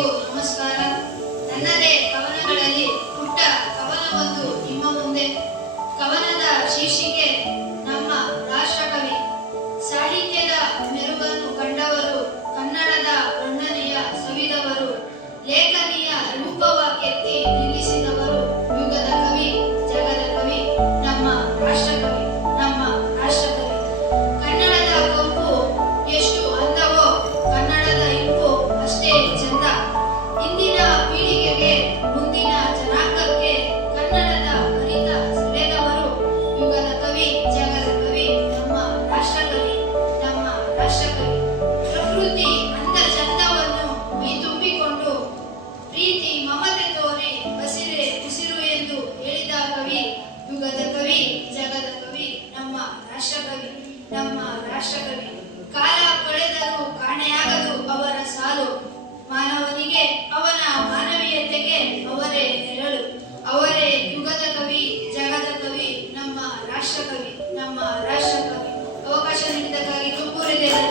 ಎಲ್ಲರಿಗೂ ನಮಸ್ಕಾರ. ನನ್ನದೇ ಕವನಗಳಲ್ಲಿ ಪುಟ್ಟ ಕವನವೊಂದು ನಿಮ್ಮ ಮುಂದೆ. ಕವನದ ಶೀರ್ಷಿಕೆ ನಮ್ಮ ರಾಷ್ಟ್ರಕವಿ. ಸಾಹಿತ್ಯದ ಮೆರುಗನ್ನು ಕಂಡವರು, ಕನ್ನಡದ ಬಣ್ಣನೆಯ ಸವಿದವರು, ಲೇಖನಿಯ ರೂಪವ ಕೆತ್ತಿ ನಿಲ್ಲಿಸಿದವರು, ಯುಗದ ಕವಿ, ಜಗದ ಕವಿ, ನಮ್ಮ ರಾಷ್ಟ್ರಕವಿ, ನಮ್ಮ ರಾಷ್ಟ್ರಕವಿ. ಕನ್ನಡದ ಕಂಪು ಎಷ್ಟು ಅಂದವೋ ಕನ್ನಡದ ಇಂಪು ಅಷ್ಟೇ ಚಂದ. ಇಂದಿನ ಪೀಳಿಗೆಗೆ, ಮುಂದಿನ ಜನಾಂಗಕ್ಕೆ ಕನ್ನಡದ ಹರಿತ ಸೆಳೆದವರು, ಯುಗದ ಕವಿ, ಜಗದ ಕವಿ, ನಮ್ಮ ರಾಷ್ಟ್ರಕವಿ, ನಮ್ಮ ರಾಷ್ಟ್ರಕವಿ. ಪ್ರಕೃತಿ ಅಂದ ಚಂದವನ್ನು ಮೈ ತುಂಬಿಕೊಂಡು ಪ್ರೀತಿ ಮಮತೆ ತೋರಿ ಹಸಿರೆ ಉಸಿರು ಎಂದು ಹೇಳಿದ ಕವಿ, ಯುಗದ ಕವಿ, ಜಗದ ಕವಿ, ನಮ್ಮ ರಾಷ್ಟ್ರಕವಿ, ನಮ್ಮ ರಾಷ್ಟ್ರಕವಿ. ಕಾಲ ಕಳೆದರೂ ಕಾಣೆಯಾಗದು ಅವರ ಸಾಲು. ಮಾನವನಿಗೆ ಅವನ ಮಾನವೀಯತೆಗೆ ಅವರೇ ನೆರಳು. ಅವರೇ ಯುಗದ ಕವಿ, ಜಗದ ಕವಿ, ನಮ್ಮ ರಾಷ್ಟ್ರಕವಿ, ನಮ್ಮ ರಾಷ್ಟ್ರಕವಿ. ಅವಕಾಶ ನೀಡಿದ್ದಕ್ಕಾಗಿ ತುಂಬ ಹೃದಯದ